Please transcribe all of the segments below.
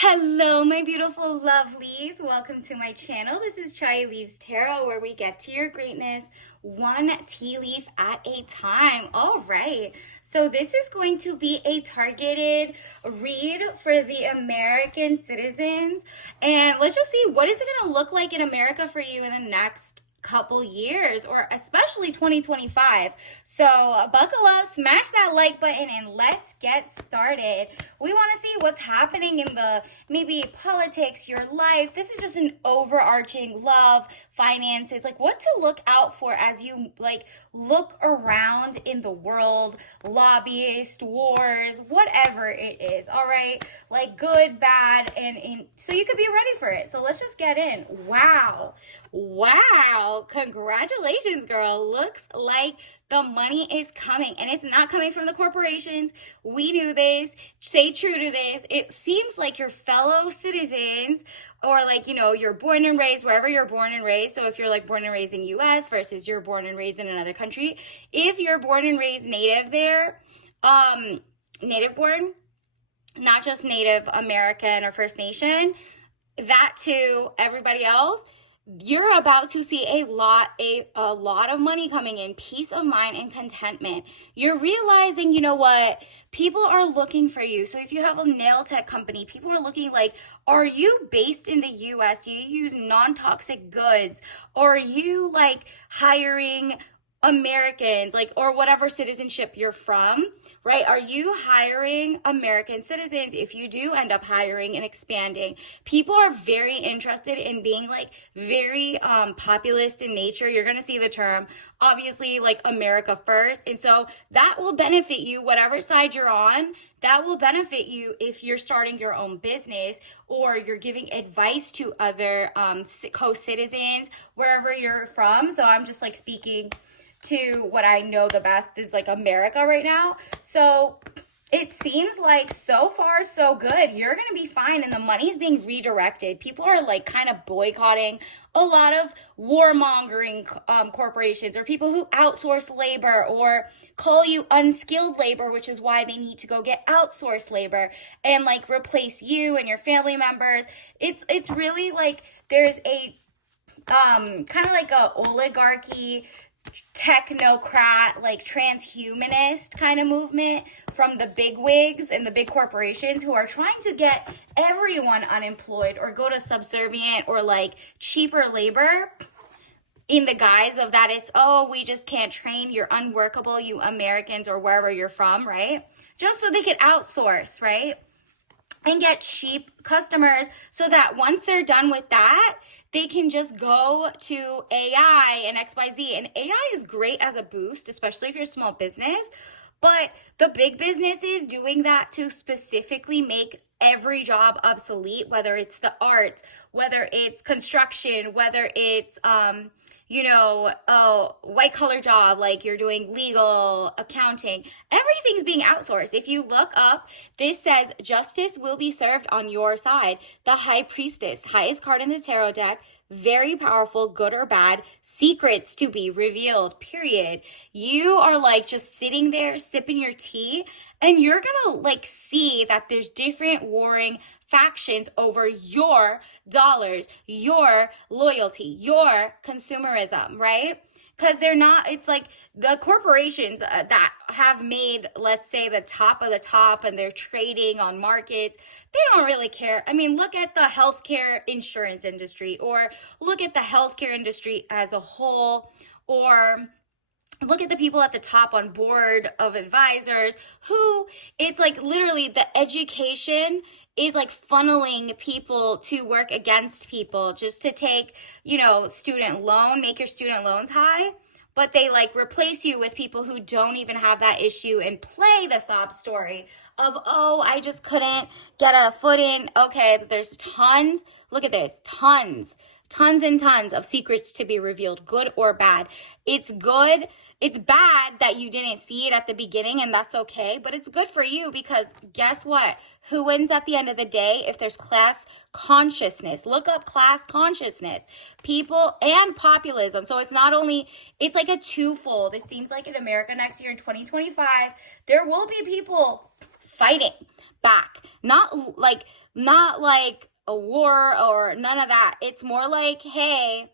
Hello, my beautiful lovelies. Welcome to my channel. This is Chai Leaves Tarot, where we get to your greatness one tea leaf at a time. All right. So this is going to be a targeted read for the American citizens. And let's just see, what is it going to look like in America for you in the next couple years, or especially 2025. So buckle up, smash that like button, and let's get started. We want to see what's happening in the maybe politics, your life. This is just an overarching love, finances, like what to look out for as you look around in the world, lobbyist, wars, whatever it is. All right, like good, bad, and so you could be ready for it. So let's just get in. Wow, congratulations, girl. Looks like the money is coming, and it's not coming from the corporations. We knew this. Stay true to this. It seems like your fellow citizens, or you're born and raised wherever you're born and raised. So if you're born and raised in US versus you're born and raised in another country, if you're born and raised native there, native born, not just Native American or First Nation, that too, everybody else, you're about to see a lot of money coming in, peace of mind and contentment. You're realizing, you know what, people are looking for you. So if you have a nail tech company, people are looking are you based in the US? Do you use non-toxic goods? Or are you hiring Americans, or whatever citizenship you're from, right? Are you hiring American citizens? If you do end up hiring and expanding, people are very interested in being very populist in nature. You're going to see the term, obviously, America first. And so that will benefit you, whatever side you're on. That will benefit you if you're starting your own business or you're giving advice to other co-citizens wherever you're from. So I'm just speaking to what I know the best is America right now. So it seems like so far so good. You're going to be fine, and the money's being redirected. People are kind of boycotting a lot of warmongering corporations, or people who outsource labor or call you unskilled labor, which is why they need to go get outsourced labor and replace you and your family members. It's really there's a kind of a oligarchy, technocrat, transhumanist kind of movement from the big wigs and the big corporations who are trying to get everyone unemployed or go to subservient or cheaper labor in the guise of that it's, oh, we just can't train, you're unworkable, you Americans, or wherever you're from, right? Just so they could outsource, right? And get cheap customers so that once they're done with that, they can just go to AI and XYZ. And AI is great as a boost, especially if you're a small business. But the big businesses doing that to specifically make every job obsolete, whether it's the arts, whether it's construction, whether it's a white collar job, you're doing legal, accounting, everything's being outsourced. If you look up, this says justice will be served on your side. The High Priestess, highest card in the tarot deck, very powerful, good or bad, secrets to be revealed, period. You are just sitting there sipping your tea, and you're gonna see that there's different warring factions over your dollars, your loyalty, your consumerism, right? Because they're not, it's the corporations that have made, let's say, the top of the top, and they're trading on markets, they don't really care. I mean, look at the healthcare insurance industry, or look at the healthcare industry as a whole, or look at the people at the top on board of advisors who it's literally the education is funneling people to work against people just to take, student loan, make your student loans high. But they replace you with people who don't even have that issue and play the sob story of, oh, I just couldn't get a foot in. Okay, but there's tons. Look at this. Tons and tons of secrets to be revealed, good or bad. It's good. It's bad that you didn't see it at the beginning, and that's okay, but it's good for you because guess what? Who wins at the end of the day if there's class consciousness? Look up class consciousness, people, and populism. So it's not only, it's a twofold. It seems like in America next year in 2025, there will be people fighting back. Not not like a war or none of that. It's more like, hey,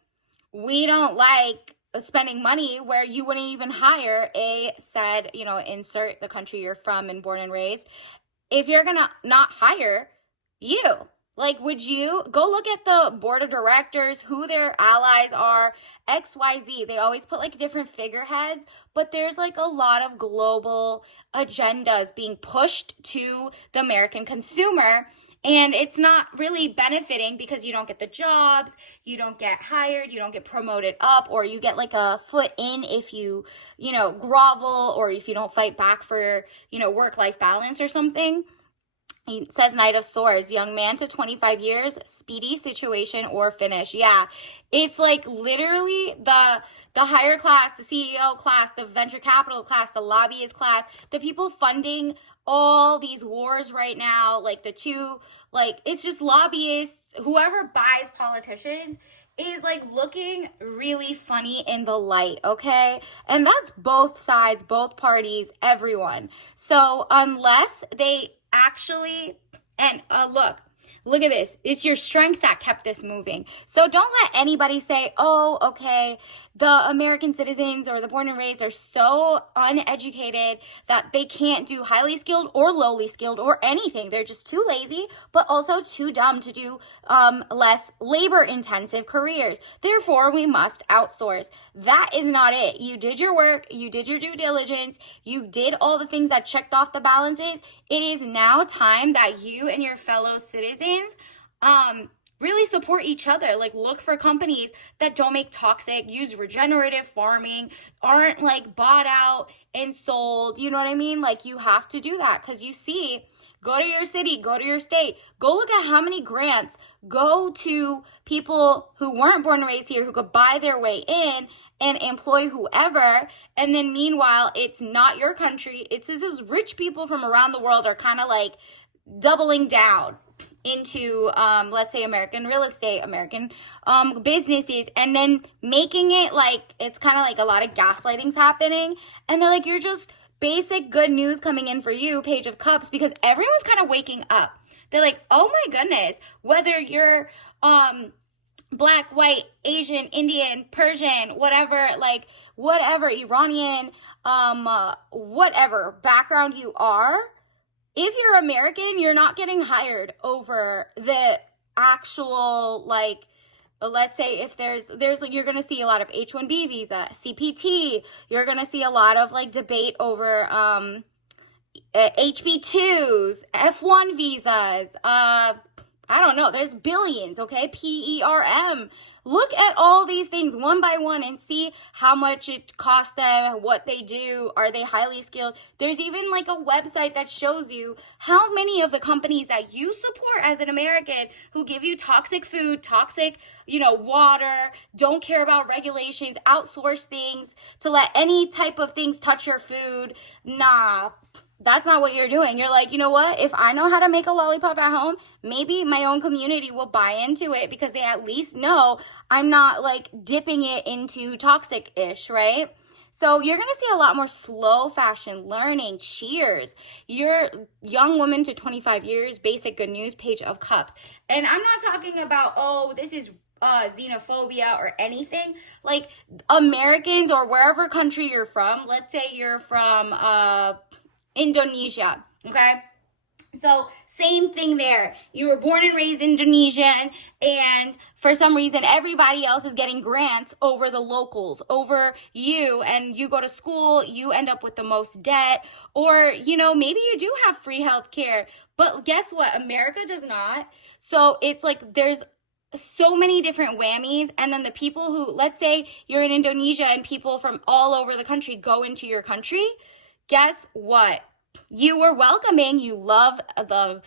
we don't like spending money where you wouldn't even hire a said, insert the country you're from and born and raised. If you're gonna not hire you, like, would you go look at the board of directors, who their allies are, XYZ? They always put like different figureheads, but there's like a lot of global agendas being pushed to the American consumer. And it's not really benefiting because you don't get the jobs, you don't get hired, you don't get promoted up, or you get like a foot in if you, grovel, or if you don't fight back for, work-life balance or something. He says Knight of Swords, young man to 25 years, speedy situation or finish. Yeah, it's like literally the higher class, the CEO class, the venture capital class, the lobbyist class, the people funding all these wars right now, like it's just lobbyists, whoever buys politicians is like looking really funny in the light, okay? And that's both sides, both parties, everyone. So unless they actually, and look at this. It's your strength that kept this moving. So don't let anybody say, oh, okay, the American citizens or the born and raised are so uneducated that they can't do highly skilled or lowly skilled or anything. They're just too lazy, but also too dumb to do less labor intensive careers. Therefore, we must outsource. That is not it. You did your work. You did your due diligence. You did all the things that checked off the balances. It is now time that you and your fellow citizens really support each other. Like, look for companies that don't make toxic, use regenerative farming, aren't like bought out and sold. You know what I mean? Like, you have to do that because you see, go to your city, go to your state, go look at how many grants go to people who weren't born and raised here, who could buy their way in and employ whoever. And then meanwhile, it's not your country. It's this rich people from around the world are kind of like doubling down into, let's say, American real estate, American businesses, and then making it like it's kind of like a lot of gaslighting's happening. And they're like, you're just basic good news coming in for you, Page of Cups, because everyone's kind of waking up. They're like, oh my goodness, whether you're Black, white, Asian, Indian, Persian, whatever, Iranian, whatever background you are, if you're American, you're not getting hired over the actual, like, let's say if there's you're going to see a lot of H-1B visa, CPT, you're going to see a lot of like debate over HB2s, F1 visas, I don't know, there's billions, okay? PERM. Look at all these things one by one and see how much it costs them, what they do, are they highly skilled? There's even like a website that shows you how many of the companies that you support as an American who give you toxic food, toxic, water, don't care about regulations, outsource things to let any type of things touch your food. Nah. That's not what you're doing. You're like, you know what? If I know how to make a lollipop at home, maybe my own community will buy into it because they at least know I'm not like dipping it into toxic-ish, right? So you're going to see a lot more slow fashion learning. Cheers. You're young woman to 25 years, basic good news, Page of Cups. And I'm not talking about, oh, this is xenophobia or anything. Like, Americans or wherever country you're from, let's say you're from Indonesia, okay? So same thing there. You were born and raised Indonesian, and for some reason everybody else is getting grants over the locals, over you, and you go to school, you end up with the most debt, or maybe you do have free health care, but guess what? America does not. So it's like there's so many different whammies, and then the people who, let's say you're in Indonesia and people from all over the country go into your country, guess what? You were welcoming. You love the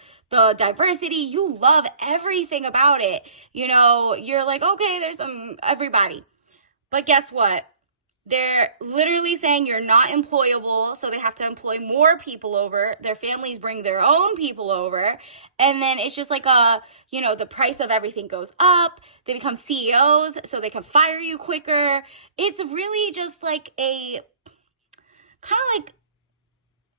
diversity. You love everything about it. You're like, okay, there's everybody. But guess what? They're literally saying you're not employable, so they have to employ more people over. Their families bring their own people over. And then it's just like the price of everything goes up. They become CEOs, so they can fire you quicker. It's really just like a kind of like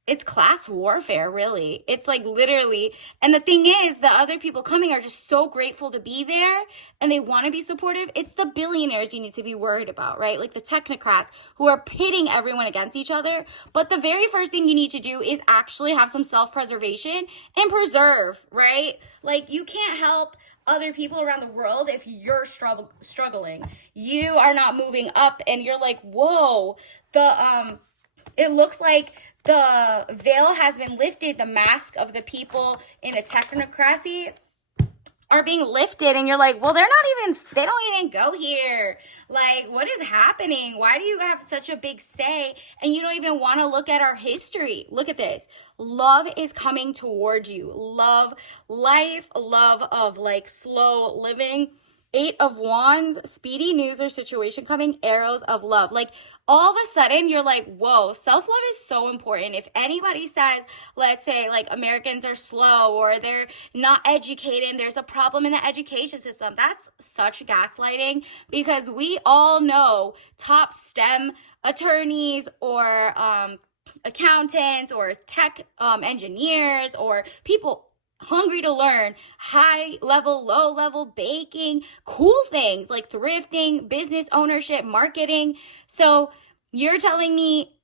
it's class warfare, really. It's like literally, and the thing is, the other people coming are just so grateful to be there and they want to be supportive. It's the billionaires you need to be worried about, right? Like the technocrats who are pitting everyone against each other. But the very first thing you need to do is actually have some self-preservation and preserve, right? Like you can't help other people around the world if you're struggling. You are not moving up and you're like, whoa, it looks like the veil has been lifted. The mask of the people in a technocracy are being lifted, and you're like, well, they don't even go here. Like, what is happening? Why do you have such a big say and you don't even want to look at our history? Look at this. Love is coming towards you. Love, life, love of like slow living. 8 of Wands, speedy news or situation coming, arrows of love. Like all of a sudden you're like, whoa, self-love is so important. If anybody says, let's say like Americans are slow or they're not educated and there's a problem in the education system, that's such gaslighting, because we all know top STEM attorneys or accountants or tech engineers or people hungry to learn high level, low level, baking, cool things like thrifting, business ownership, marketing. So you're telling me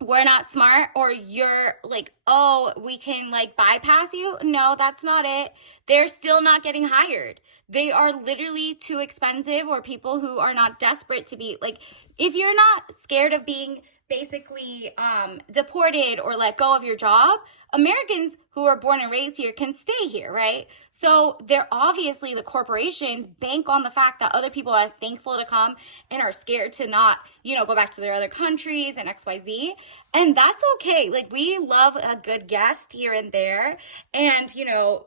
we're not smart, or you're like, oh, we can like bypass you? No, that's not it. They're still not getting hired. They are literally too expensive, or people who are not desperate to be like, if you're not scared of being basically deported or let go of your job, Americans who are born and raised here can stay here, right? So they're obviously, the corporations bank on the fact that other people are thankful to come and are scared to not, go back to their other countries and XYZ. And that's okay. Like we love a good guest here and there, and,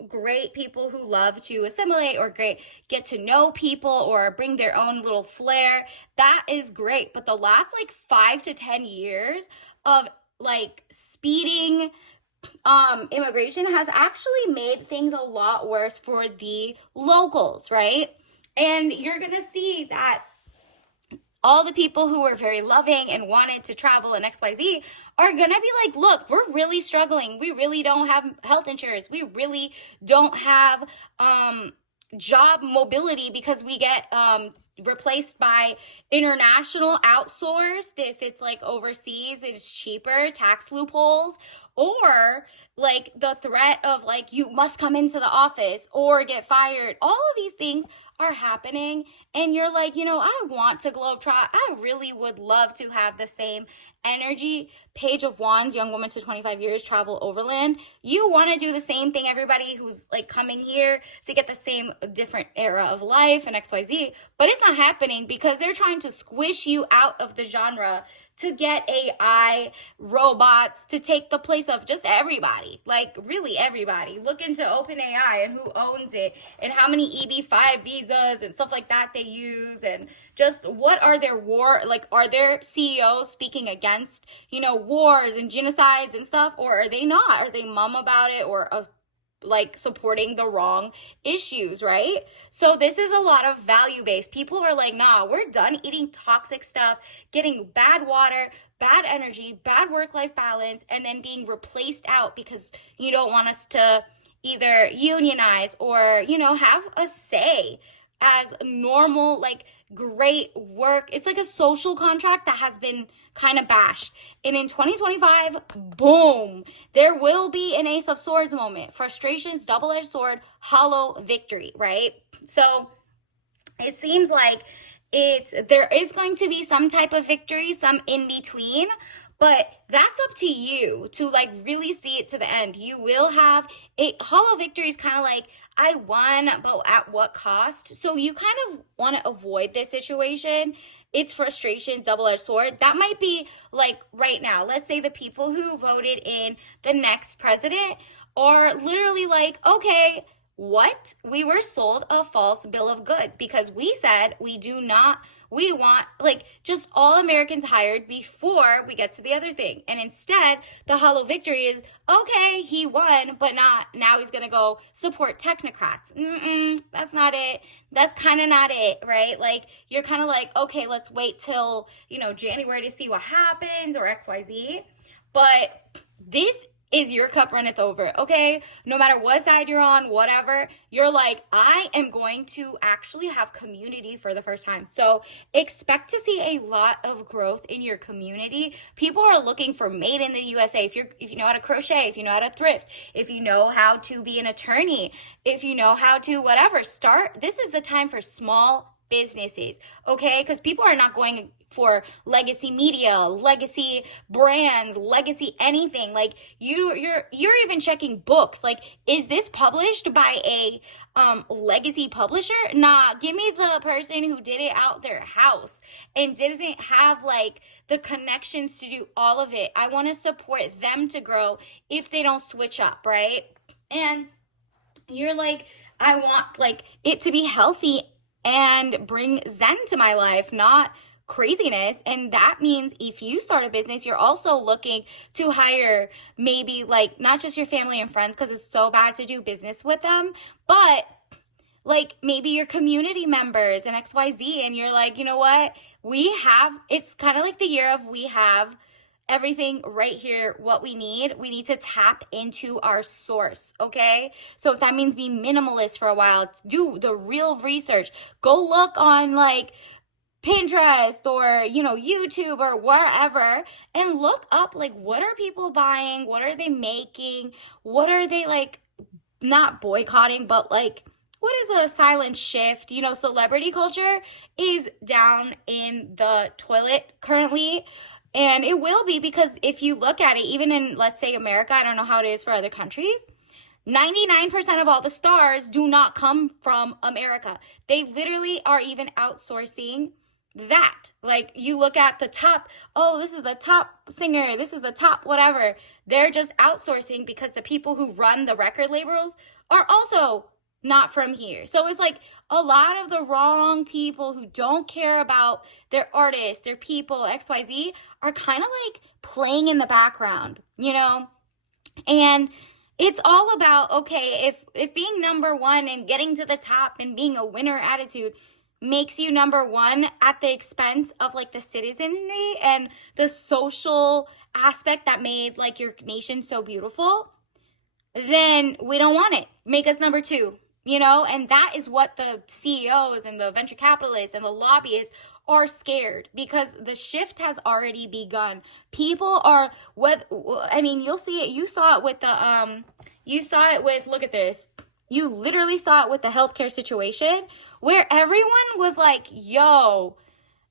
great people who love to assimilate or great get to know people or bring their own little flair. That is great. But the last like 5 to 10 years of like speeding immigration has actually made things a lot worse for the locals, right? And you're gonna see that all the people who were very loving and wanted to travel and XYZ are gonna be like, look, we're really struggling. We really don't have health insurance. We really don't have job mobility because we get replaced by international outsourced. If it's like overseas, it's cheaper, tax loopholes, or like the threat of like you must come into the office or get fired. All of these things are happening, and you're like, I want to globetrot. I really would love to have the same energy. Page of Wands, young woman to 25 years, travel overland. You want to do the same thing, everybody who's like coming here to get the same different era of life and XYZ, but it's not happening because they're trying to squish you out of the genre to get AI robots to take the place of just everybody, like really everybody. Look into OpenAI and who owns it and how many EB-5 visas and stuff like that they use, and just what are their are their CEOs speaking against, wars and genocides and stuff, or are they not? Are they mum about it, or like supporting the wrong issues, right? So this is a lot of value-based. People are like, nah, we're done eating toxic stuff, getting bad water, bad energy, bad work-life balance, and then being replaced out because you don't want us to either unionize or, have a say as normal, like great work. It's like a social contract that has been kind of bashed. And in 2025, boom, there will be an Ace of Swords moment. Frustrations, double-edged sword, hollow victory, right? So it seems like there is going to be some type of victory, some in between, but that's up to you to like really see it to the end. You will have a hollow victory is kind of like, I won, but at what cost? So you kind of want to avoid this situation. It's frustration, double-edged sword. That might be like right now. Let's say the people who voted in the next president are literally like, okay, what? We were sold a false bill of goods because we said we want like just all Americans hired before we get to the other thing. And instead, the hollow victory is, okay, he won, but not, now he's going to go support technocrats. That's not it. That's kind of not it, right? Like, you're kind of like, okay, let's wait till, January to see what happens or XYZ. But this is your cup runneth over, okay? No matter what side you're on, whatever, you're like, I am going to actually have community for the first time. So expect to see a lot of growth in your community. People are looking for made in the USA. If you know how to crochet, if you know how to thrift, if you know how to be an attorney, if you know how to whatever, start. This is the time for small businesses, okay? Because people are not going for legacy media, legacy brands, legacy anything. Like you're even checking books. Like, is this published by a legacy publisher? Nah, give me the person who did it out their house and doesn't have like the connections to do all of it. I want to support them to grow if they don't switch up, right? And you're like, I want like it to be healthy and bring zen to my life, not craziness. And that means if you start a business, you're also looking to hire maybe like not just your family and friends, because it's so bad to do business with them, but like maybe your community members and XYZ. And you're like, you know what? It's kind of like the year of we have everything right here, what we need to tap into our source, okay? So if that means be minimalist for a while, do the real research. Go look on like Pinterest or, YouTube or wherever and look up like what are people buying? What are they making? What are they like not boycotting, but like what is a silent shift? Celebrity culture is down in the toilet currently. And it will be, because if you look at it, even in, let's say, America, I don't know how it is for other countries, 99% of all the stars do not come from America. They literally are even outsourcing that. Like, you look at the top, oh, this is the top singer, this is the top whatever. They're just outsourcing because the people who run the record labels are also not from here. So it's like a lot of the wrong people who don't care about their artists, their people, XYZ, are kind of like playing in the background, And it's all about, okay, if being number one and getting to the top and being a winner attitude makes you number one at the expense of like the citizenry and the social aspect that made like your nation so beautiful, then we don't want it. Make us number two. And that is what the CEOs and the venture capitalists and the lobbyists are scared, because the shift has already begun. People are you'll see it. You saw it with look at this. You literally saw it with the healthcare situation where everyone was like, yo,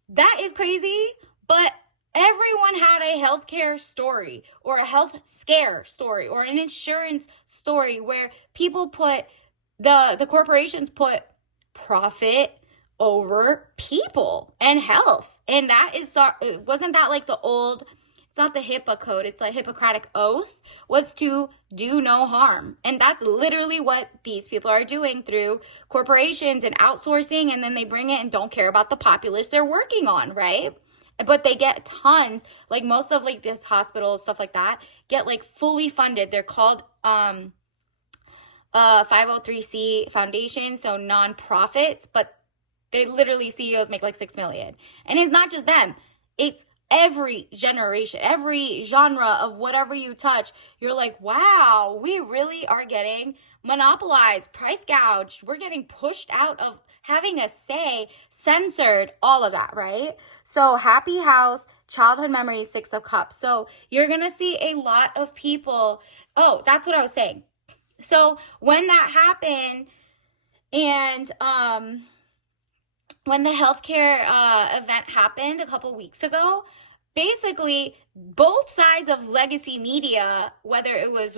that is crazy. But everyone had a healthcare story or a health scare story or an insurance story where people put the corporations put profit over people and health. And that wasn't that like it's not the HIPAA code, it's like Hippocratic Oath, was to do no harm. And that's literally what these people are doing through corporations and outsourcing, and then they bring it and don't care about the populace they're working on, right? But they get tons, like most of like this hospitals, stuff like that, get like fully funded. They're called 503c foundation, so non-profits, but they literally, CEOs make like $6 million. And it's not just them, it's every generation, every genre of whatever you touch. You're like, wow, we really are getting monopolized, price gouged. We're getting pushed out of having a say, censored, all of that, right? So happy house, childhood memories, Six of Cups. So you're gonna see a lot of people. Oh, that's what I was saying. So when that happened, and when the healthcare event happened a couple weeks ago, basically both sides of legacy media, whether it was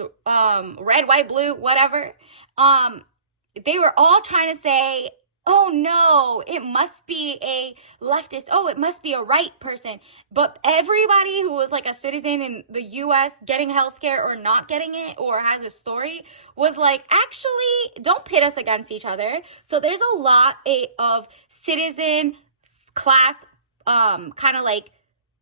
red, white, blue, whatever, they were all trying to say, oh no, it must be a leftist. Oh, it must be a right person. But everybody who was like a citizen in the US getting healthcare or not getting it or has a story was like, actually, don't pit us against each other. So there's a lot of citizen class kind of like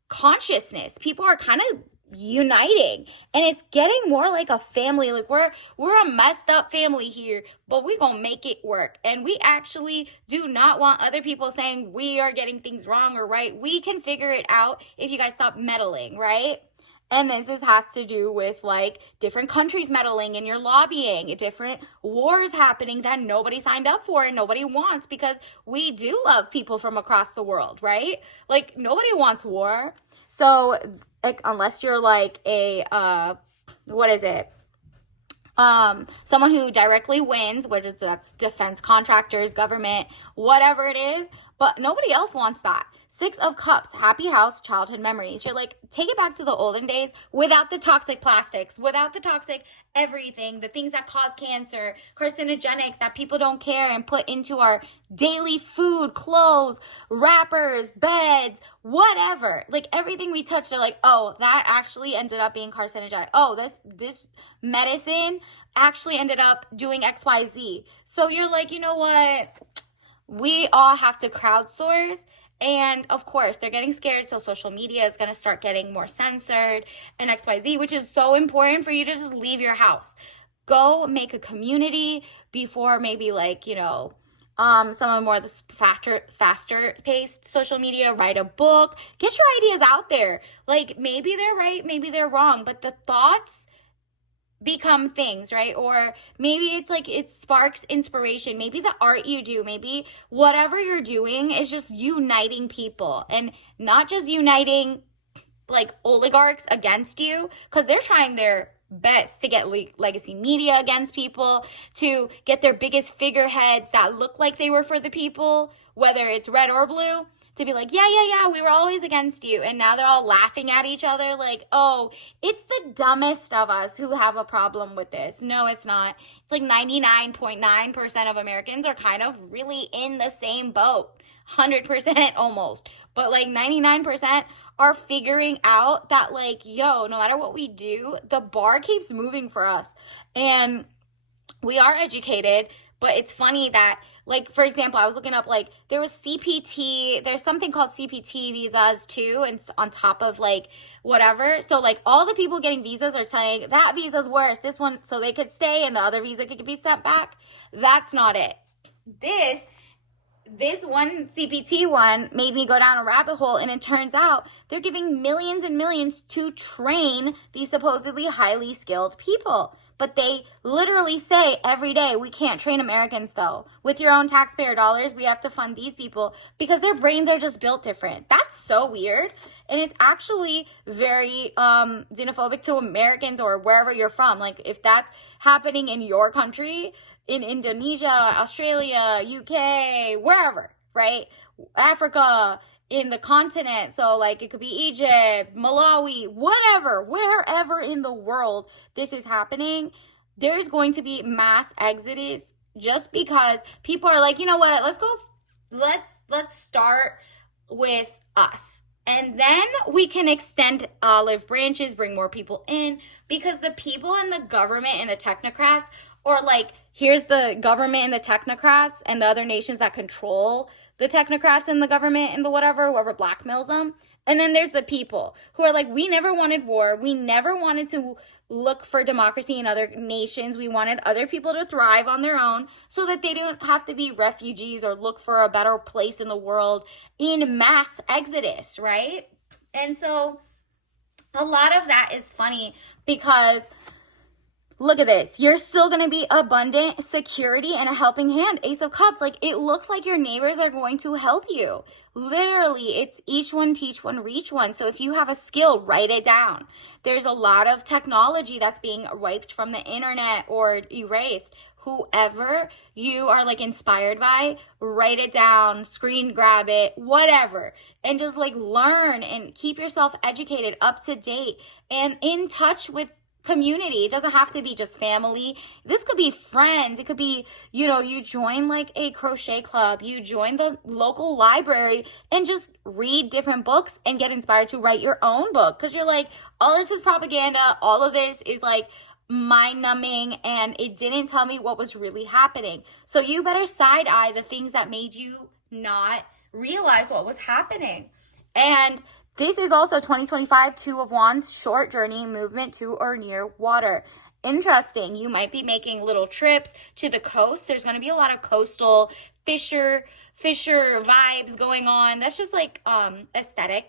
consciousness. People are kind of uniting, and it's getting more like a family. Like we're a messed up family here, but we gonna make it work. And we actually do not want other people saying we are getting things wrong or right. We can figure it out if you guys stop meddling, right? And has to do with like different countries meddling in your lobbying, different wars happening that nobody signed up for and nobody wants, because we do love people from across the world, right? Like nobody wants war. So like, unless you're like a what is it? Someone who directly wins, whether that's defense contractors, government, whatever it is, but nobody else wants that. Six of Cups, happy house, childhood memories. You're like, take it back to the olden days without the toxic plastics, without the toxic everything, the things that cause cancer, carcinogenics that people don't care and put into our daily food, clothes, wrappers, beds, whatever. Like everything we touch, they're like, oh, that actually ended up being carcinogenic. Oh, this medicine actually ended up doing XYZ. So you're like, you know what? We all have to crowdsource. And of course, they're getting scared. So social media is going to start getting more censored and XYZ, which is so important for you to just leave your house. Go make a community before maybe like, some of more of the faster paced social media, write a book, get your ideas out there. Like maybe they're right, maybe they're wrong, but the thoughts become things, right? Or maybe it's like it sparks inspiration. Maybe the art you do, maybe whatever you're doing is just uniting people, and not just uniting like oligarchs against you, because they're trying their best to get legacy media against people, to get their biggest figureheads that look like they were for the people, whether it's red or blue, to be like, yeah, we were always against you. And now they're all laughing at each other like, oh, it's the dumbest of us who have a problem with this. No, it's not. It's like 99.9% of Americans are kind of really in the same boat. 100% almost. But like 99% are figuring out that like, yo, no matter what we do, the bar keeps moving for us. And we are educated, but it's funny that, like, for example, I was looking up, like, there was CPT, there's something called CPT visas too, and on top of, like, whatever. So, like, all the people getting visas are saying, that visa's worse, this one, so they could stay, and the other visa could be sent back. That's not it. This one CPT one made me go down a rabbit hole, and it turns out they're giving millions and millions to train these supposedly highly skilled people. But they literally say every day, we can't train Americans though. With your own taxpayer dollars, we have to fund these people because their brains are just built different. That's so weird. And it's actually very xenophobic to Americans or wherever you're from. Like if that's happening in your country, in Indonesia, Australia, UK, wherever, right? Africa, in the continent, so like it could be Egypt, Malawi, whatever, wherever in the world this is happening, there's going to be mass exodus just because people are like, you know what, let's start with us. And then we can extend olive branches, bring more people in, because the people in the government and the technocrats, or like, here's the government and the technocrats and the other nations that control the technocrats and the government and the whatever, whoever blackmails them. And then there's the people who are like, we never wanted war. We never wanted to look for democracy in other nations. We wanted other people to thrive on their own so that they don't have to be refugees or look for a better place in the world in mass exodus, right? And so a lot of that is funny because look at this. You're still going to be abundant security and a helping hand. Ace of Cups. Like, it looks like your neighbors are going to help you. Literally, it's each one teach one, reach one. So if you have a skill, write it down. There's a lot of technology that's being wiped from the internet or erased. Whoever you are like inspired by, write it down, screen grab it, whatever. And just like learn and keep yourself educated, up to date, and in touch with community. It doesn't have to be just family. This could be friends. It could be, you join like a crochet club, you join the local library and just read different books and get inspired to write your own book. Because you're like, all this is propaganda. All of this is like mind numbing and it didn't tell me what was really happening. So you better side eye the things that made you not realize what was happening. And this is also 2025 Two of Wands, short journey, movement to or near water. Interesting. You might be making little trips to the coast. There's going to be a lot of coastal fisher vibes going on. That's just like aesthetic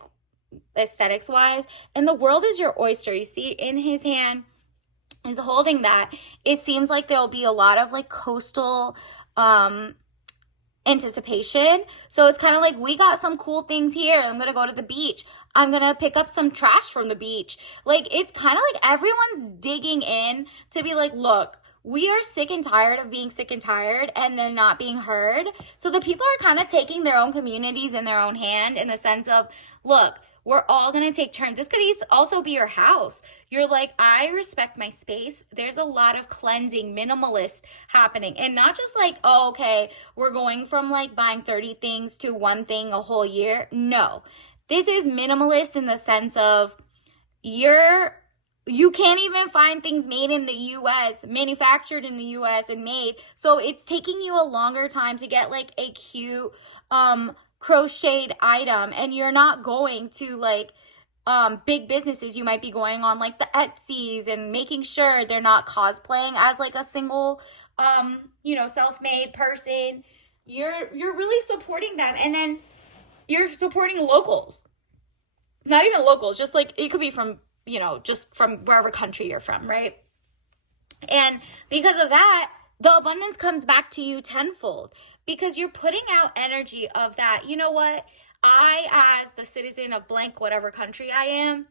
aesthetics wise, and the world is your oyster. You see in his hand is holding that. It seems like there'll be a lot of like coastal anticipation. So it's kind of like, we got some cool things here. I'm going to go to the beach. I'm going to pick up some trash from the beach. Like, it's kind of like everyone's digging in to be like, look, we are sick and tired of being sick and tired and then not being heard. So the people are kind of taking their own communities in their own hand, in the sense of, look, we're all going to take turns. This could also be your house. You're like, I respect my space. There's a lot of cleansing, minimalist happening. And not just like, oh, okay, we're going from like buying 30 things to one thing a whole year. No, this is minimalist in the sense of you can't even find things made in the US, manufactured in the US and made. So it's taking you a longer time to get like a cute, crocheted item, and you're not going to like big businesses. You might be going on like the Etsy's and making sure they're not cosplaying as like a single self-made person. You're really supporting them, and then you're supporting locals. Not even locals, just like it could be from just from wherever country you're from, right? And because of that, the abundance comes back to you tenfold, because you're putting out energy of that. You know what? I, as the citizen of blank, whatever country I am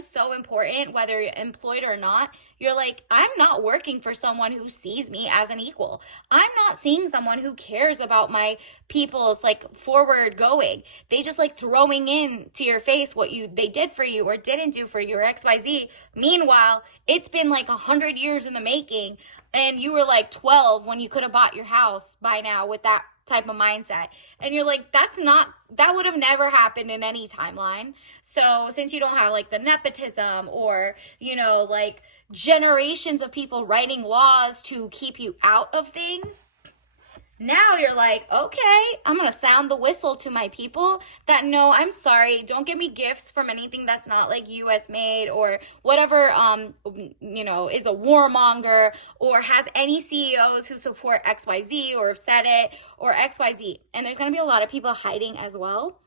so important, whether you're employed or not. You're like, I'm not working for someone who sees me as an equal. I'm not seeing someone who cares about my people's like forward going. They just like throwing in to your face what they did for you or didn't do for you or XYZ. Meanwhile, it's been like 100 years in the making, and you were like 12 when you could have bought your house by now with that type of mindset. And you're like, that would have never happened in any timeline. So since you don't have like the nepotism or, like generations of people writing laws to keep you out of things, now you're like, okay, I'm going to sound the whistle to my people that, no, I'm sorry, don't give me gifts from anything that's not like US made or whatever, is a warmonger or has any CEOs who support XYZ or have said it or XYZ. And there's going to be a lot of people hiding as well.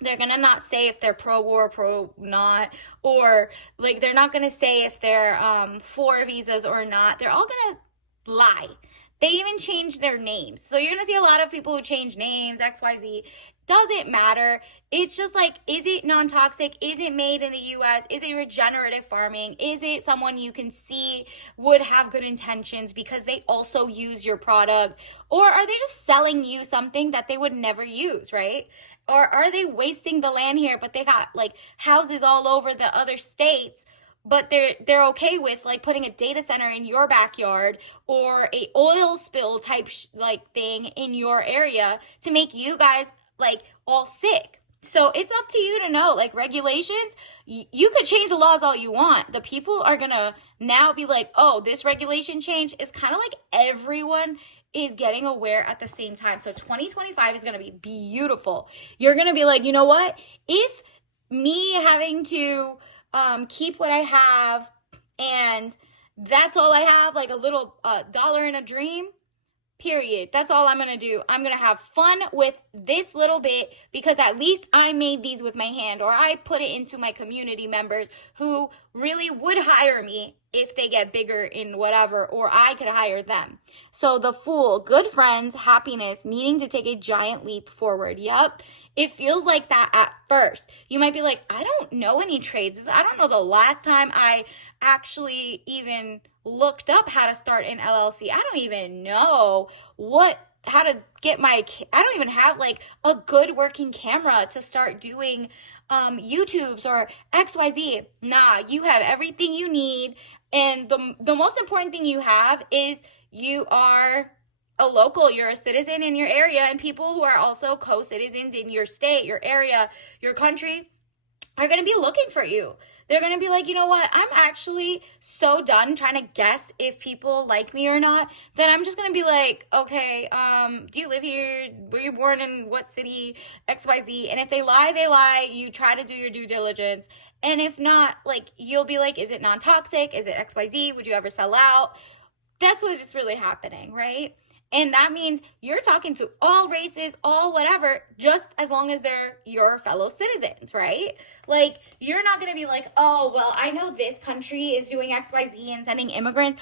They're going to not say if they're pro-war, pro-not, or like they're not going to say if they're for visas or not. They're all going to lie. They even change their names. So you're going to see a lot of people who change names, XYZ. Doesn't matter. It's just like, is it non-toxic? Is it made in the US? Is it regenerative farming? Is it someone you can see would have good intentions because they also use your product? Or are they just selling you something that they would never use, right? Or are they wasting the land here, but they got like houses all over the other states, but they're okay with like putting a data center in your backyard or a oil spill type like thing in your area to make you guys like all sick. So it's up to you to know, like, regulations, you could change the laws all you want. The people are gonna now be like, oh, this regulation change. It's kind of like everyone is getting aware at the same time. So 2025 is gonna be beautiful. You're gonna be like, you know what? If me having to keep what I have and that's all I have, like a little dollar in a dream, period. That's all I'm going to do. I'm going to have fun with this little bit because at least I made these with my hand, or I put it into my community members who really would hire me if they get bigger in whatever, or I could hire them. So the Fool, good friends, happiness, needing to take a giant leap forward. Yep. It feels like that at first. You might be like, I don't know any trades. I don't know the last time I actually even looked up how to start an LLC. I don't even know how to get I don't even have like a good working camera to start doing YouTubes or XYZ. Nah, you have everything you need. And the most important thing you have is you are a local, you're a citizen in your area, and people who are also co-citizens in your state, your area, your country are going to be looking for you. They're going to be like, you know what? I'm actually so done trying to guess if people like me or not that I'm just going to be like, okay, do you live here? Were you born in what city? XYZ. And if they lie, they lie. You try to do your due diligence. And if not, like, you'll be like, is it non-toxic? Is it XYZ? Would you ever sell out? That's what is really happening, right? And that means you're talking to all races, all whatever, just as long as they're your fellow citizens, right? Like, you're not going to be like, oh, well, I know this country is doing XYZ and sending immigrants,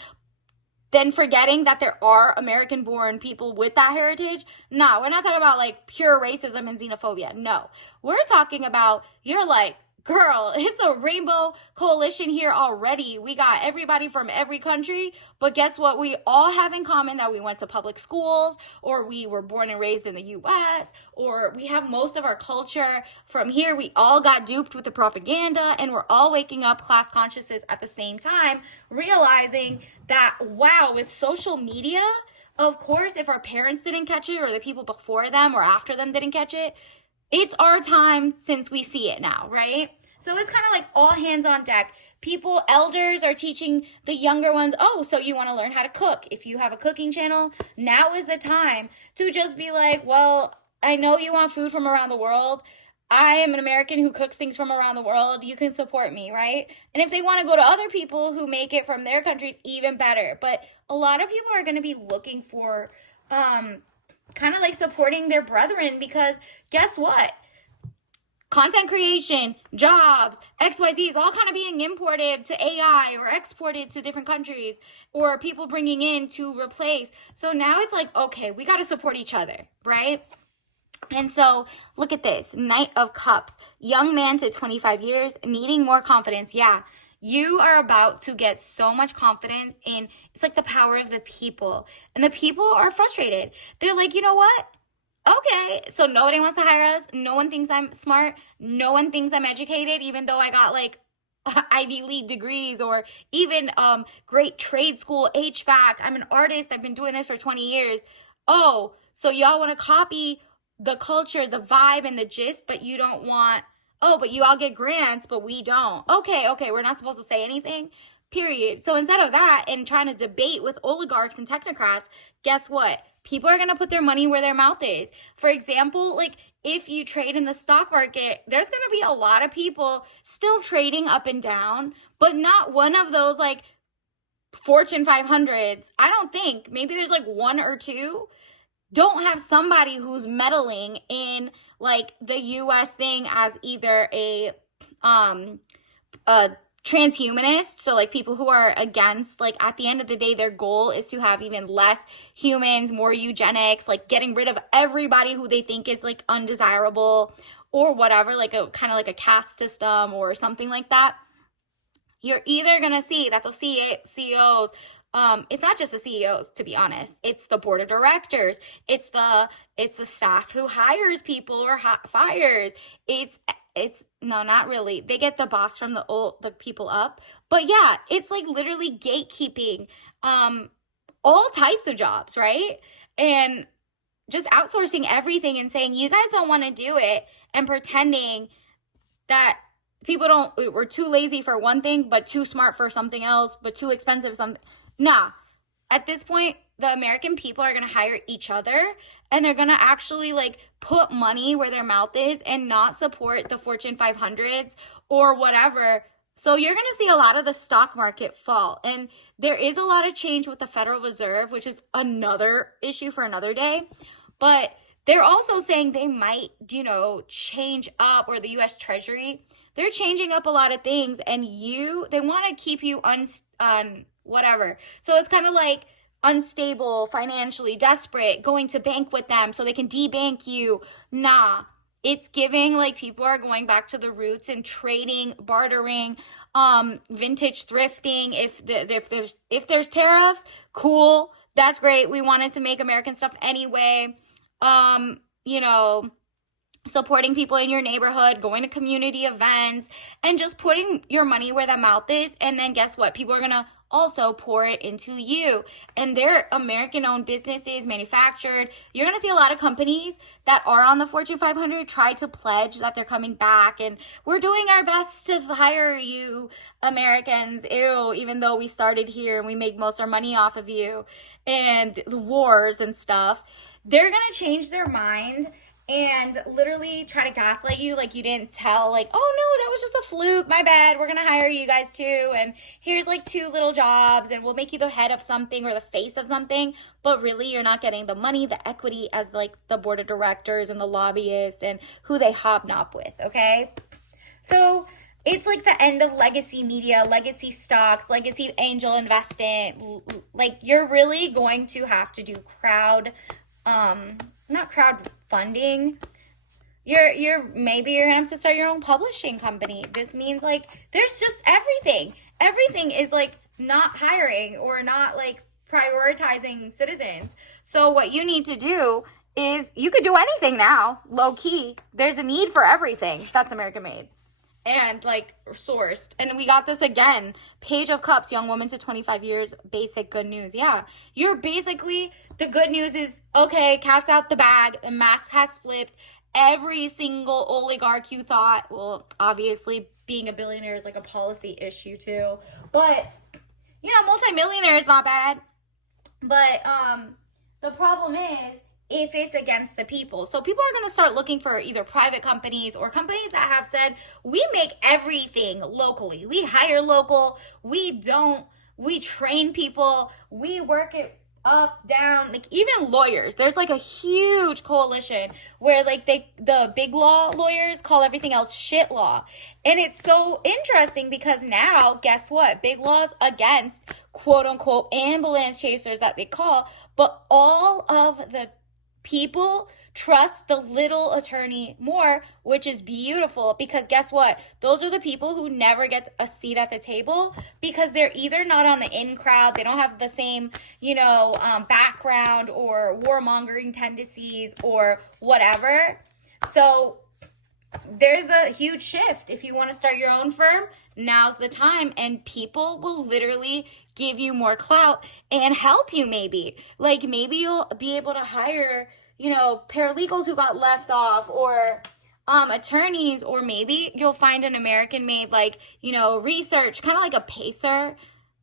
then forgetting that there are American born people with that heritage. No, we're not talking about like pure racism and xenophobia. No, we're talking about you're like, girl, it's a rainbow coalition here already. We got everybody from every country, but guess what? We all have in common that we went to public schools, or we were born and raised in the US, or we have most of our culture from here. We all got duped with the propaganda, and we're all waking up class consciousness at the same time, realizing that, wow, with social media, of course, if our parents didn't catch it, or the people before them or after them didn't catch it, it's our time since we see it now, right? So it's kind of like all hands on deck. People, elders are teaching the younger ones, oh, so you want to learn how to cook. If you have a cooking channel, now is the time to just be like, well, I know you want food from around the world. I am an American who cooks things from around the world. You can support me, right? And if they want to go to other people who make it from their countries, even better. But a lot of people are going to be looking for kind of like supporting their brethren, because guess what? Content creation, jobs, XYZ is all kind of being imported to AI or exported to different countries, or people bringing in to replace. So now it's like, okay, we got to support each other, right? And so look at this, Knight of Cups, young man to 25 years, needing more confidence. Yeah, you are about to get so much confidence in, it's like the power of the people. And the people are frustrated. They're like, you know what? Okay, so nobody wants to hire us. No one thinks I'm smart. No one thinks I'm educated, even though I got like Ivy League degrees, or even great trade school HVAC. I'm an artist. I've been doing this for 20 years. Oh, so y'all want to copy the culture, the vibe, and the gist, but you don't want, oh, but you all get grants, but we don't. Okay, we're not supposed to say anything, period. So instead of that and trying to debate with oligarchs and technocrats, guess what? People are going to put their money where their mouth is. For example, like if you trade in the stock market, there's going to be a lot of people still trading up and down, but not one of those like Fortune 500s. I don't think. Maybe there's like one or two. Don't have somebody who's meddling in like the US thing as either a transhumanist, so like people who are against, like at the end of the day their goal is to have even less humans, more eugenics, like getting rid of everybody who they think is like undesirable or whatever, like a kind of like a caste system or something like that. You're either gonna see that the CEOs, it's not just the CEOs, to be honest. It's the board of directors. It's the staff who hires people or fires. It's no, not really. They get the boss from the people up. But yeah, it's like literally gatekeeping all types of jobs, right? And just outsourcing everything and saying, you guys don't want to do it, and pretending that we're too lazy for one thing, but too smart for something else, but too expensive something. Nah, at this point, the American people are going to hire each other, and they're going to actually like put money where their mouth is and not support the Fortune 500s or whatever. So you're going to see a lot of the stock market fall. And there is a lot of change with the Federal Reserve, which is another issue for another day. But they're also saying they might, change up, or the US Treasury, they're changing up a lot of things, and they want to keep you on whatever. So it's kind of like unstable, financially desperate, going to bank with them so they can debank you. Nah, it's giving like people are going back to the roots and trading, bartering, vintage thrifting. If there's tariffs, cool, that's great. We wanted to make American stuff anyway. Supporting people in your neighborhood, going to community events, and just putting your money where the mouth is. And then guess what? People are going to also pour it into you. And they're American-owned businesses, manufactured. You're going to see a lot of companies that are on the Fortune 500 try to pledge that they're coming back. And we're doing our best to hire you, Americans. Ew, even though we started here and we make most of our money off of you. And the wars and stuff. They're going to change their mind. and literally try to gaslight you like you didn't tell, like, oh no, that was just a fluke, my bad, we're gonna hire you guys too, and here's like 2 little jobs, and we'll make you the head of something or the face of something, but really you're not getting the money, the equity as like the board of directors and the lobbyists and who they hobnob with, okay? So it's like the end of legacy media, legacy stocks, legacy angel investing. Like, you're really going to have to do not crowdfunding. Maybe you're gonna have to start your own publishing company. This means like there's just everything. Everything is like not hiring or not like prioritizing citizens. So what you need to do is you could do anything now, low key. There's a need for everything that's American made and like sourced. And we got this again. Page of Cups, young woman to 25 years, basic good news. Yeah, you're basically, the good news is, okay, cat's out the bag, and mask has flipped. Every single oligarch you thought, well, obviously being a billionaire is like a policy issue too, but you know, multimillionaire is not bad. But the problem is if it's against the people. So people are going to start looking for either private companies or companies that have said, we make everything locally. We hire local. We train people. We work it up, down, like even lawyers. There's like a huge coalition where like the big law lawyers call everything else shit law. And it's so interesting because now, guess what? Big law's against quote unquote ambulance chasers that they call, but all of the people trust the little attorney more, which is beautiful because guess what? Those are the people who never get a seat at the table because they're either not on the in crowd, they don't have the same, background or warmongering tendencies or whatever. So there's a huge shift. If you want to start your own firm, now's the time, and people will literally give you more clout and help you maybe. Like maybe you'll be able to hire, paralegals who got left off or attorneys, or maybe you'll find an American made research, kind of like a pacer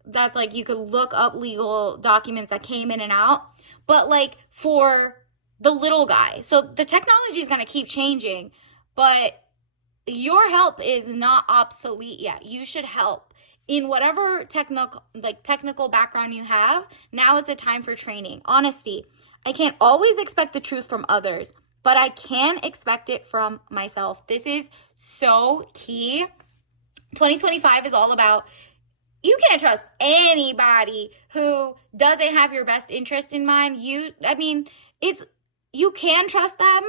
that's like you could look up legal documents that came in and out, but like for the little guy. So the technology is going to keep changing, but your help is not obsolete yet. You should help in whatever technical background you have. Now is the time for training. Honesty. I can't always expect the truth from others, but I can expect it from myself. This is so key. 2025 is all about, you can't trust anybody who doesn't have your best interest in mind. You can trust them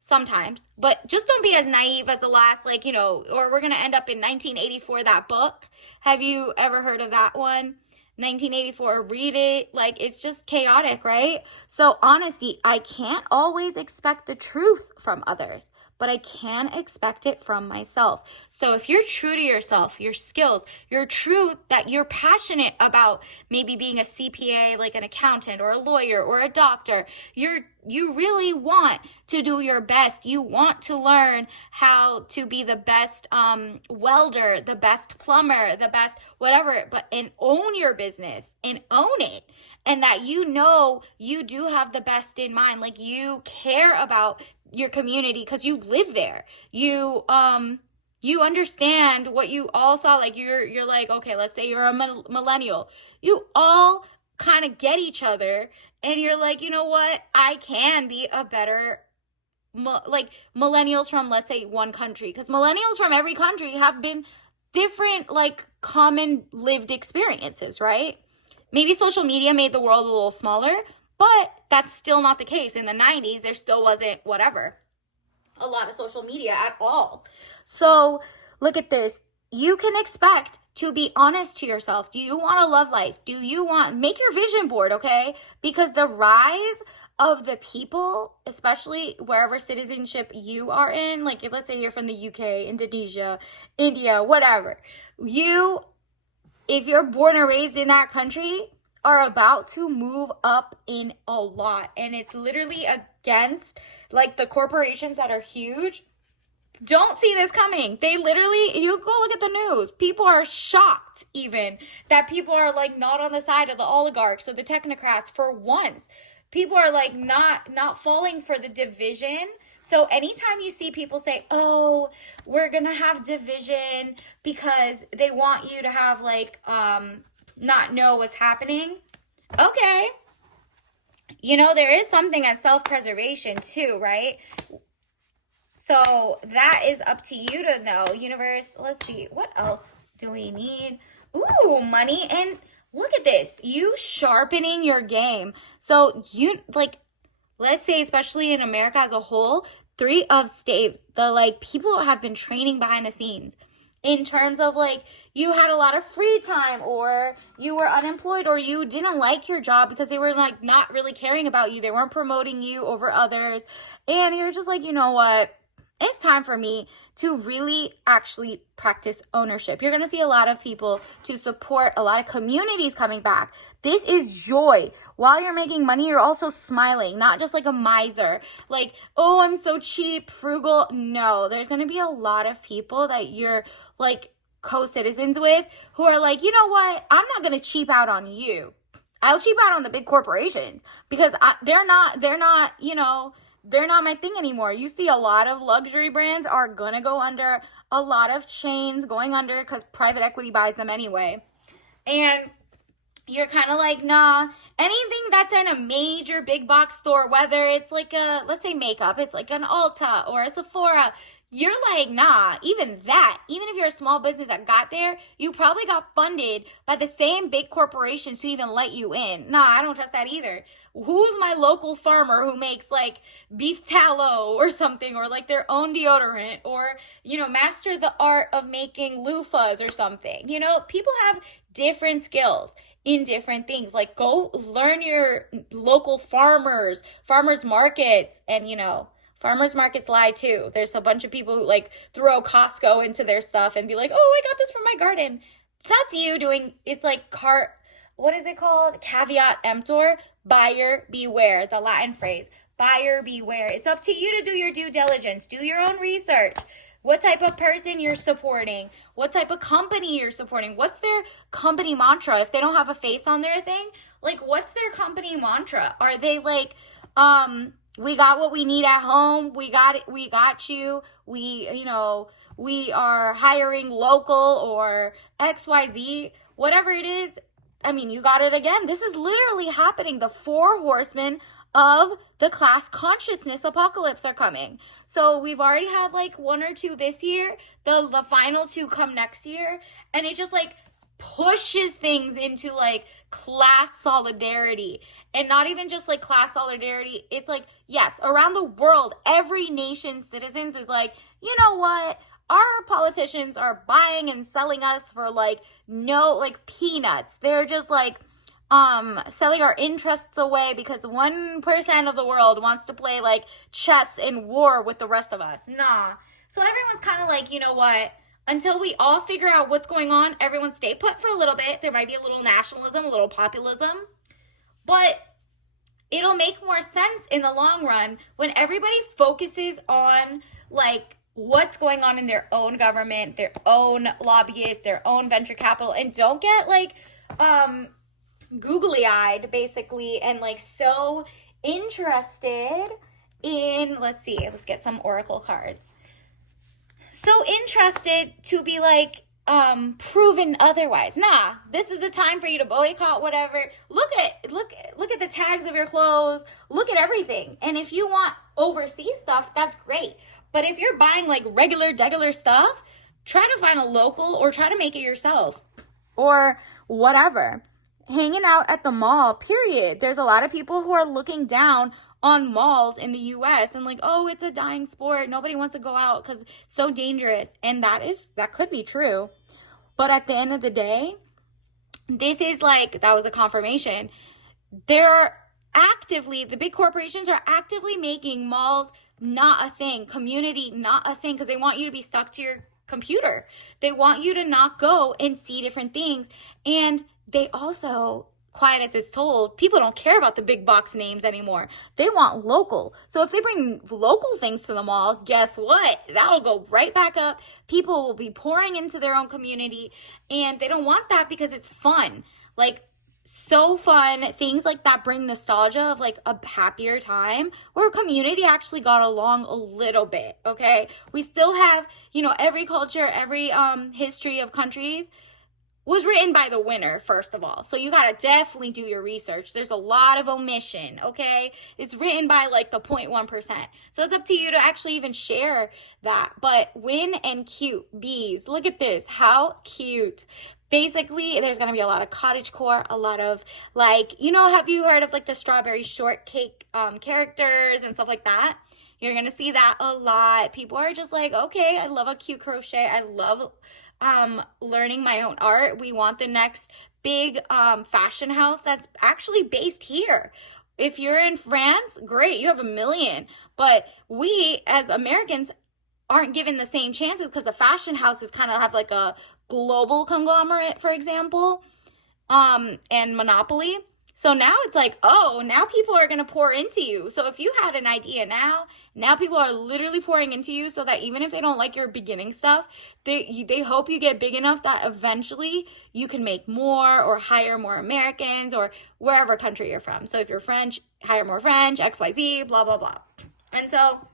sometimes, but just don't be as naive as the last, or we're going to end up in 1984, that book. Have you ever heard of that one? 1984, read it. Like, it's just chaotic, right? So honesty, I can't always expect the truth from others, but I can expect it from myself. So if you're true to yourself, your skills, you're true that you're passionate about maybe being a CPA, like an accountant or a lawyer or a doctor, you really want to do your best. You want to learn how to be the best welder, the best plumber, the best whatever, and own your business and own it. And that you do have the best in mind. Like, you care about your community because you live there. You understand what you all saw. Like, you're like, okay, let's say you're a millennial. You all kind of get each other, and you're like, you know what? I can be a better, millennials from, let's say, one country, because millennials from every country have been different, common lived experiences, right? Maybe social media made the world a little smaller, but that's still not the case. In the 90s, there still wasn't a lot of social media at all. So look at this. You can expect to be honest to yourself. Do you want a love life? Make your vision board, okay? Because the rise of the people, especially wherever citizenship you are in, like let's say you're from the UK, Indonesia, India, whatever. If you're born and raised in that country, are about to move up in a lot. And it's literally against the corporations that are huge. Don't see this coming. You go look at the news. People are shocked even that people are not on the side of the oligarchs or the technocrats for once. People are not falling for the division. So anytime you see people say, "Oh, we're going to have division because they want you to have like not know what's happening." Okay. You know, there is something as self-preservation too, right? So that is up to you to know. Universe, let's see. What else do we need? Ooh, money. And look at this. You sharpening your game. So you like, let's say, especially in America as a whole, three of staves, the like people have been training behind the scenes in terms of like you had a lot of free time, or you were unemployed, or you didn't like your job because they were like not really caring about you. They weren't promoting you over others. And you're just like, you know what? It's time for me to really actually practice ownership. You're going to see a lot of people to support, a lot of communities coming back. This is joy. While you're making money, you're also smiling, not just like a miser. Like, oh, I'm so cheap, frugal. No, there's going to be a lot of people that you're like co-citizens with who are like, you know what? I'm not going to cheap out on you. I'll cheap out on the big corporations because they're not, you know, they're not my thing anymore. You see a lot of luxury brands are gonna go under, a lot of chains going under because private equity buys them anyway. And you're kind of like, nah, anything that's in a major big box store, whether it's like a, let's say makeup, it's like an Ulta or a Sephora, you're like, nah, even that, even if you're a small business that got there, you probably got funded by the same big corporations to even let you in. Nah, I don't trust that either. Who's my local farmer who makes like beef tallow or something, or like their own deodorant, or, you know, master the art of making loofahs or something? You know, people have different skills in different things. Like, go learn your local farmers markets. And, you know, farmers markets lie too. There's a bunch of people who like throw Costco into their stuff and be like, oh, I got this from my garden. That's you doing, it's like what is it called? Caveat emptor, buyer beware, the Latin phrase. Buyer beware. It's up to you to do your due diligence. Do your own research. What type of person you're supporting, what type of company you're supporting, what's their company mantra? If they don't have a face on their thing, like, what's their company mantra? Are they like, we got what we need at home, we got it, we got you, you know, we are hiring local, or XYZ, whatever it is. I mean, you got it again. This is literally happening. The 4 horsemen of the class consciousness apocalypse are coming. So we've already had like 1 or 2 this year. The final 2 come next year. And it just like pushes things into like class solidarity. And not even just like class solidarity. It's like, yes, around the world, every nation's citizens is like, you know what? Our politicians are buying and selling us for like no, like peanuts. They're just like selling our interests away because 1% of the world wants to play like chess and war with the rest of us. Nah. So everyone's kind of like, you know what? Until we all figure out what's going on, everyone stay put for a little bit. There might be a little nationalism, a little populism, but it'll make more sense in the long run when everybody focuses on like what's going on in their own government, their own lobbyists, their own venture capital, and don't get like googly-eyed basically and like so interested in, let's get some oracle cards. So interested to be like proven otherwise. Nah, this is the time for you to boycott whatever. Look at the tags of your clothes. Look at everything. And if you want overseas stuff, that's great. But if you're buying like regular stuff, try to find a local or try to make it yourself or whatever. Hanging out at the mall, period. There's a lot of people who are looking down on malls in the US and like, oh, it's a dying sport. Nobody wants to go out because it's so dangerous. And that could be true. But at the end of the day, this is like, that was a confirmation. The big corporations are actively making malls not a thing, community not a thing, because they want you to be stuck to your computer. They want you to not go and see different things. And they also, quiet as it's told, people don't care about the big box names anymore. They want local. So if they bring local things to the mall, guess what? That'll go right back up. People will be pouring into their own community, and they don't want that because it's fun. Like, so fun. Things like that bring nostalgia of like a happier time where community actually got along a little bit, okay? We still have, you know, every culture, every history of countries was written by the winner, first of all. So you gotta definitely do your research. There's a lot of omission, okay? It's written by like the 0.1%. So it's up to you to actually even share that. But Win and Cute Bees, look at this. How cute. Basically, there's gonna be a lot of cottagecore, a lot of like, you know, have you heard of like the strawberry shortcake characters and stuff like that? You're gonna see that a lot. People are just like, okay, I love a cute crochet. I love learning my own art. We want the next big fashion house that's actually based here. If you're in France, great, you have a million. But we as Americans aren't given the same chances because the fashion houses kind of have like a global conglomerate, for example, and monopoly. So now it's like, oh, now people are going to pour into you. So if you had an idea now people are literally pouring into you so that even if they don't like your beginning stuff, they hope you get big enough that eventually you can make more or hire more Americans or wherever country you're from. So if you're French, hire more French, XYZ, blah, blah, blah. And so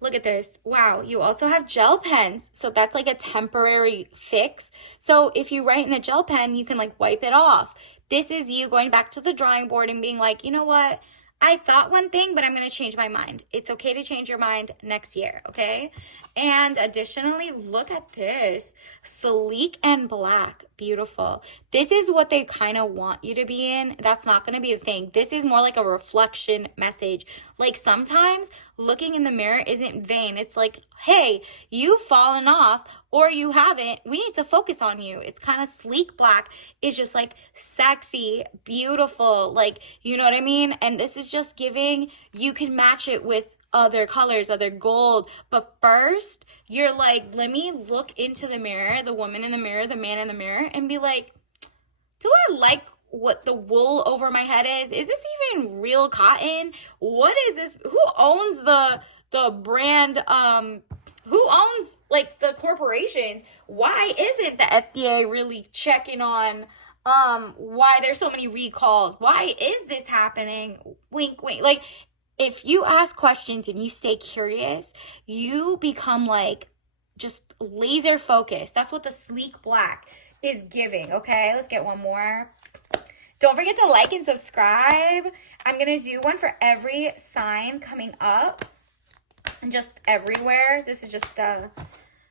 look at this. Wow, you also have gel pens. So that's like a temporary fix. So if you write in a gel pen, you can like wipe it off. This is you going back to the drawing board and being like, you know what? I thought one thing, but I'm going to change my mind. It's okay to change your mind next year, okay? And additionally, look at this. Sleek and black. Beautiful. This is what they kind of want you to be in. That's not going to be a thing. This is more like a reflection message. Like sometimes looking in the mirror isn't vain. It's like, hey, you've fallen off or you haven't. We need to focus on you. It's kind of sleek black. It's just like sexy, beautiful, like, you know what I mean? And this is just giving, you can match it with other colors, other gold. But first, you're like, let me look into the mirror, the woman in the mirror, the man in the mirror, and be like, do I like what the wool over my head is? Is this even real cotton? What is this? Who owns the brand? Who owns like the corporations? Why isn't the FDA really checking on why there's so many recalls? Why is this happening? Wink, wink. Like, if you ask questions and you stay curious, you become like just laser focused. That's what the sleek black is giving. Okay, let's get one more. Don't forget to like and subscribe. I'm going to do one for every sign coming up and just everywhere. This is just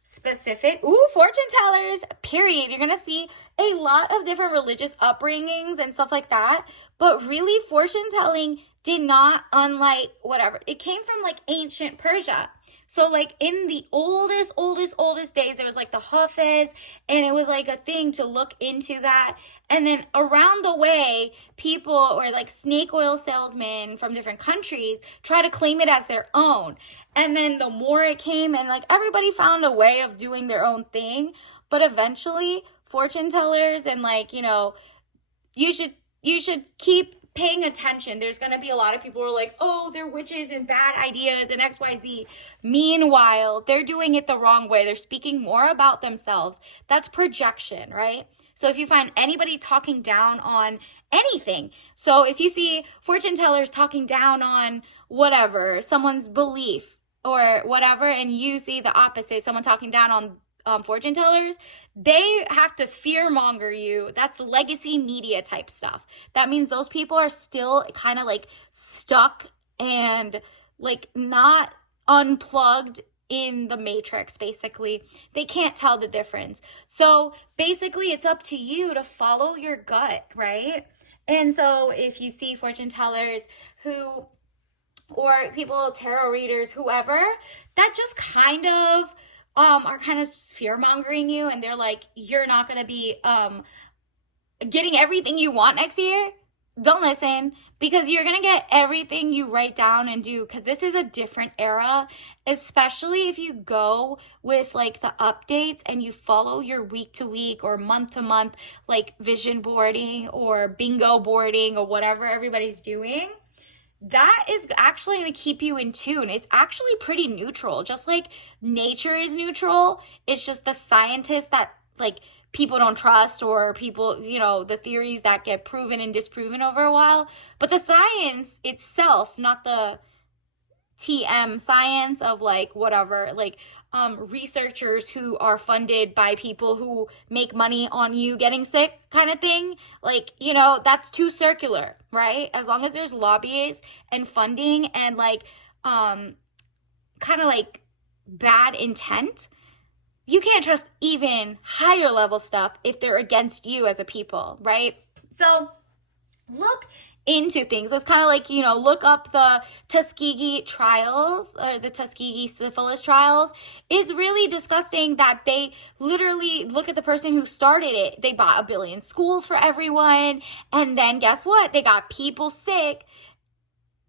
specific. Ooh, fortune tellers, period. You're going to see a lot of different religious upbringings and stuff like that. But really, fortune telling did not, unlike whatever, it came from like ancient Persia. So like in the oldest days, there was like the Hafiz, and it was like a thing to look into that. And then around the way, people or like snake oil salesmen from different countries try to claim it as their own. And then the more it came, and like everybody found a way of doing their own thing. But eventually, fortune tellers and like, you know, you should keep paying attention. There's going to be a lot of people who are like, oh, they're witches and bad ideas and XYZ. Meanwhile, they're doing it the wrong way. They're speaking more about themselves. That's projection, right? So if you find anybody talking down on anything, so if you see fortune tellers talking down on whatever, someone's belief or whatever, and you see the opposite, someone talking down on fortune tellers, they have to fear monger you. That's legacy media type stuff. That means those people are still kind of like stuck and like not unplugged in the matrix. Basically, they can't tell the difference. So basically, it's up to you to follow your gut, right? And so if you see fortune tellers who, or people, tarot readers, whoever, that just kind of are kind of fear mongering you, and they're like, you're not going to be getting everything you want next year. Don't listen, because you're going to get everything you write down and do, because this is a different era, especially if you go with like the updates and you follow your week to week or month to month, like vision boarding or bingo boarding or whatever everybody's doing. That is actually going to keep you in tune. It's actually pretty neutral. Just like nature is neutral, it's just the scientists that like people don't trust, or people, the theories that get proven and disproven over a while. But the science itself, not the TM science of like whatever, like researchers who are funded by people who make money on you getting sick kind of thing, like, that's too circular, right? As long as there's lobbyists and funding and like kind of like bad intent, you can't trust even higher level stuff if they're against you as a people, right? So look into things. It's kind of like, look up the Tuskegee trials, or the Tuskegee syphilis trials. It's really disgusting that they literally look at the person who started it. They bought 1 billion schools for everyone. And then guess what? They got people sick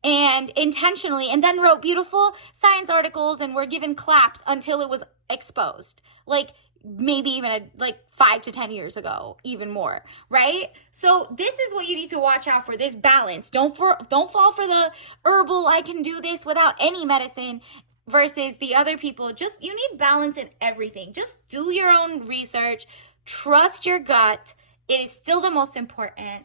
and intentionally, and then wrote beautiful science articles and were given claps until it was exposed. Like, maybe even like 5 to 10 years ago, even more, right? So this is what you need to watch out for, this balance. Don't fall for the herbal, I can do this without any medicine, versus the other people. Just, you need balance in everything. Just do your own research, trust your gut. It is still the most important.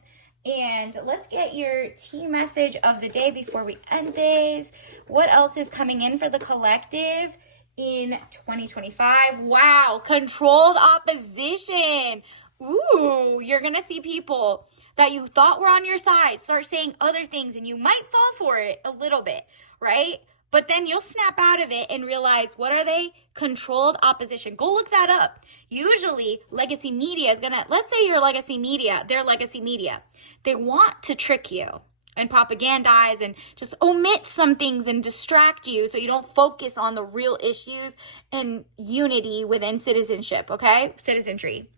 And let's get your tea message of the day before we end this. What else is coming in for the collective in 2025? Wow, controlled opposition. Ooh, you're gonna see people that you thought were on your side start saying other things, and you might fall for it a little bit, right? But then you'll snap out of it and realize, what are they? Controlled opposition. Go look that up. Usually legacy media is gonna, let's say your legacy media, their legacy media, they want to trick you and propagandize and just omit some things and distract you so you don't focus on the real issues and unity within citizenship, okay? Citizenry.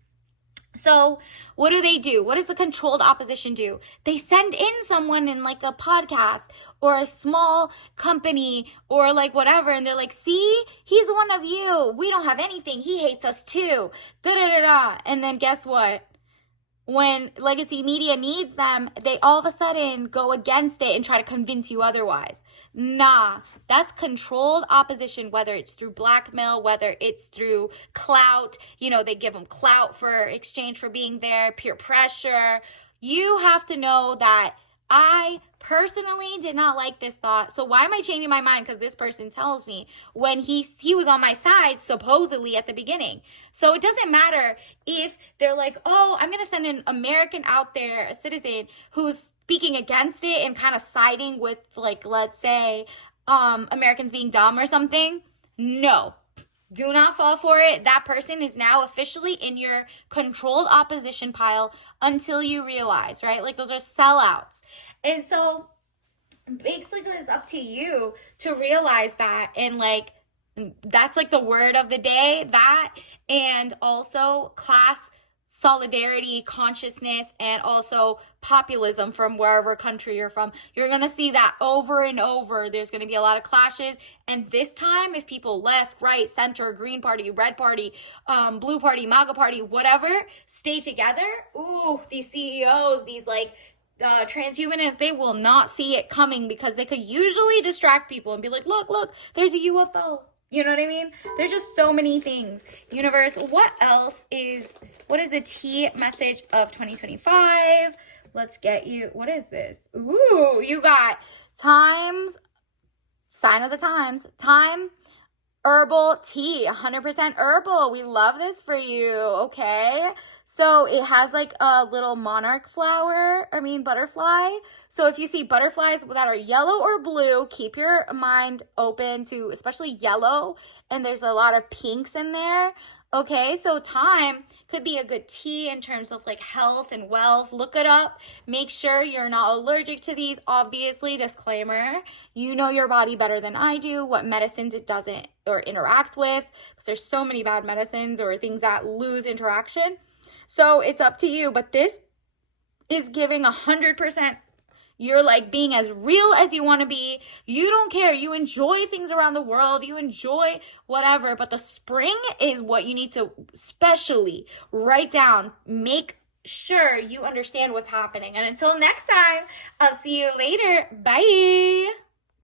So what do? What does the controlled opposition do? They send in someone in like a podcast or a small company or like whatever, and they're like, see, he's one of you. We don't have anything. He hates us too. Da-da-da-da. And then guess what? When legacy media needs them, they all of a sudden go against it and try to convince you otherwise. Nah, that's controlled opposition, whether it's through blackmail, whether it's through clout. They give them clout for exchange for being there, peer pressure. You have to know that I personally did not like this thought. So why am I changing my mind? Because this person tells me, when he was on my side, supposedly at the beginning. So it doesn't matter if they're like, oh, I'm going to send an American out there, a citizen who's speaking against it and kind of siding with, like, let's say, Americans being dumb or something. No. Do not fall for it. That person is now officially in your controlled opposition pile until you realize, right? Like, those are sellouts. And so basically it's up to you to realize that. And like, that's like the word of the day, that, and also class solidarity, consciousness, and also populism from wherever country you're from. You're going to see that over and over. There's going to be a lot of clashes. And this time, if people left, right, center, green party, red party, blue party, MAGA party, whatever, stay together, ooh, these CEOs, these like transhumanists, they will not see it coming, because they could usually distract people and be like, look, there's a UFO. You know what I mean? There's just so many things. Universe, what is the tea message of 2025? Let's get you, what is this? Ooh, you got times, sign of the times, time, herbal tea, 100% herbal. We love this for you, okay? So it has like a little butterfly. So if you see butterflies that are yellow or blue, keep your mind open to especially yellow. And there's a lot of pinks in there. Okay, so thyme could be a good tea in terms of like health and wealth. Look it up. Make sure you're not allergic to these. Obviously, disclaimer, you know your body better than I do, what medicines it doesn't or interacts with, because there's so many bad medicines or things that lose interaction. So it's up to you, but this is giving 100%. You're like being as real as you want to be. You don't care. You enjoy things around the world. You enjoy whatever. But the spring is what you need to especially write down. Make sure you understand what's happening. And until next time, I'll see you later. Bye.